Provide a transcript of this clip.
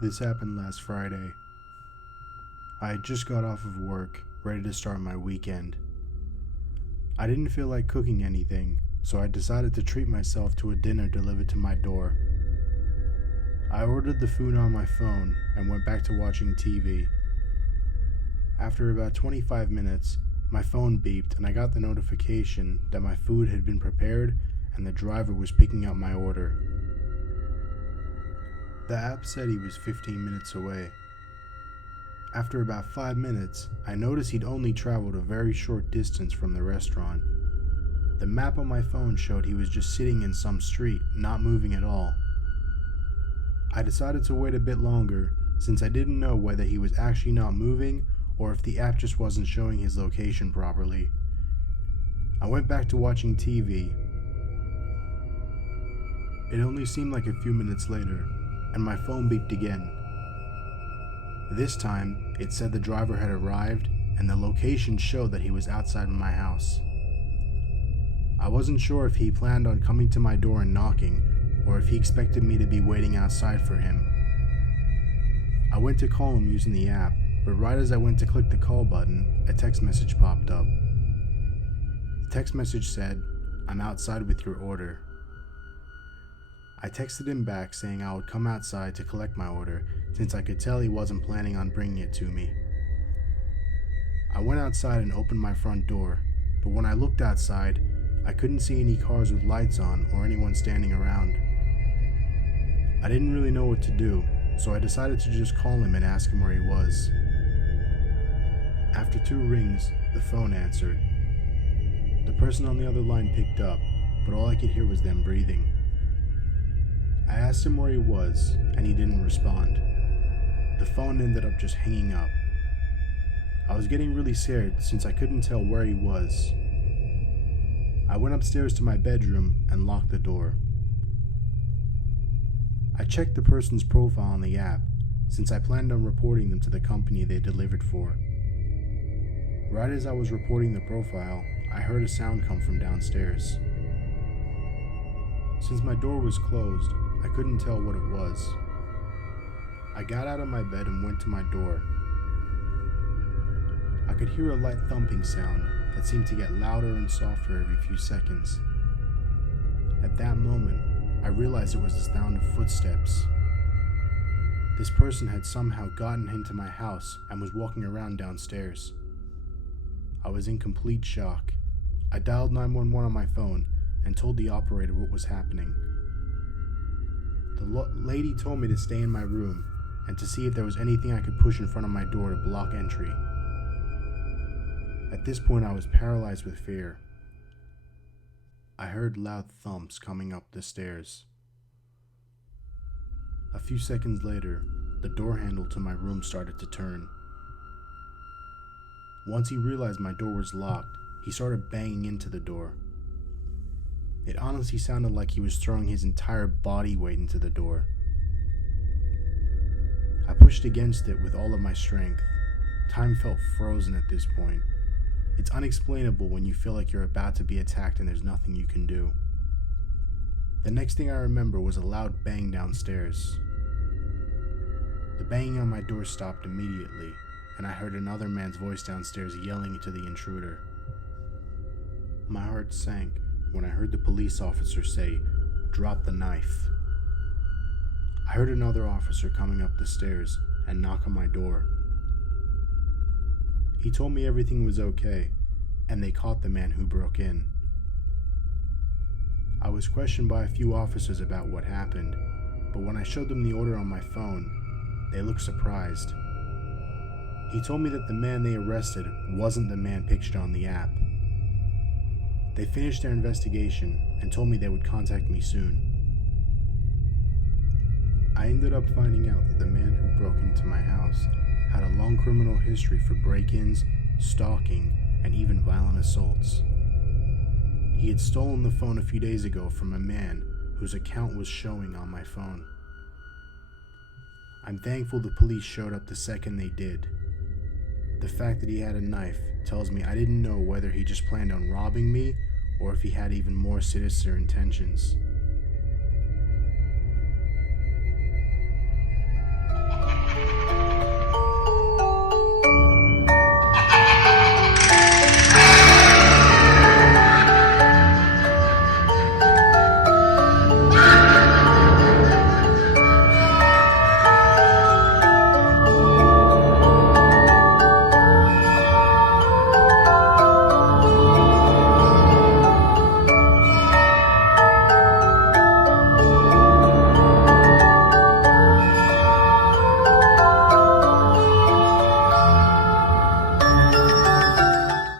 This happened last Friday. I had just got off of work, ready to start my weekend. I didn't feel like cooking anything, so I decided to treat myself to a dinner delivered to my door. I ordered the food on my phone and went back to watching TV. After about 25 minutes, my phone beeped and I got the notification that my food had been prepared and the driver was picking up my order. The app said he was 15 minutes away. After about 5 minutes, I noticed he'd only traveled a very short distance from the restaurant. The map on my phone showed he was just sitting in some street, not moving at all. I decided to wait a bit longer since I didn't know whether he was actually not moving or if the app just wasn't showing his location properly. I went back to watching TV. It only seemed like a few minutes later, and my phone beeped again. This time, it said the driver had arrived and the location showed that he was outside of my house. I wasn't sure if he planned on coming to my door and knocking, or if he expected me to be waiting outside for him. I went to call him using the app, but right as I went to click the call button, a text message popped up. The text message said, "I'm outside with your order." I texted him back saying I would come outside to collect my order since I could tell he wasn't planning on bringing it to me. I went outside and opened my front door, but when I looked outside, I couldn't see any cars with lights on or anyone standing around. I didn't really know what to do, so I decided to just call him and ask him where he was. After 2 rings, the phone answered. The person on the other line picked up, but all I could hear was them breathing. I asked him where he was, and he didn't respond. The phone ended up just hanging up. I was getting really scared since I couldn't tell where he was. I went upstairs to my bedroom and locked the door. I checked the person's profile on the app since I planned on reporting them to the company they delivered for. Right as I was reporting the profile, I heard a sound come from downstairs. Since my door was closed, I couldn't tell what it was. I got out of my bed and went to my door. I could hear a light thumping sound that seemed to get louder and softer every few seconds. At that moment, I realized it was the sound of footsteps. This person had somehow gotten into my house and was walking around downstairs. I was in complete shock. I dialed 911 on my phone and told the operator what was happening. The lady told me to stay in my room and to see if there was anything I could push in front of my door to block entry. At this point, I was paralyzed with fear. I heard loud thumps coming up the stairs. A few seconds later, the door handle to my room started to turn. Once he realized my door was locked, he started banging into the door. It honestly sounded like he was throwing his entire body weight into the door. I pushed against it with all of my strength. Time felt frozen at this point. It's unexplainable when you feel like you're about to be attacked and there's nothing you can do. The next thing I remember was a loud bang downstairs. The banging on my door stopped immediately, and I heard another man's voice downstairs yelling to the intruder. My heart sank when I heard the police officer say, "Drop the knife." I heard another officer coming up the stairs and knock on my door. He told me everything was okay, and they caught the man who broke in. I was questioned by a few officers about what happened, but when I showed them the order on my phone, they looked surprised. He told me that the man they arrested wasn't the man pictured on the app. They finished their investigation and told me they would contact me soon. I ended up finding out that the man who broke into my house had a long criminal history for break-ins, stalking, and even violent assaults. He had stolen the phone a few days ago from a man whose account was showing on my phone. I'm thankful the police showed up the second they did. The fact that he had a knife tells me I didn't know whether he just planned on robbing me or if he had even more sinister intentions.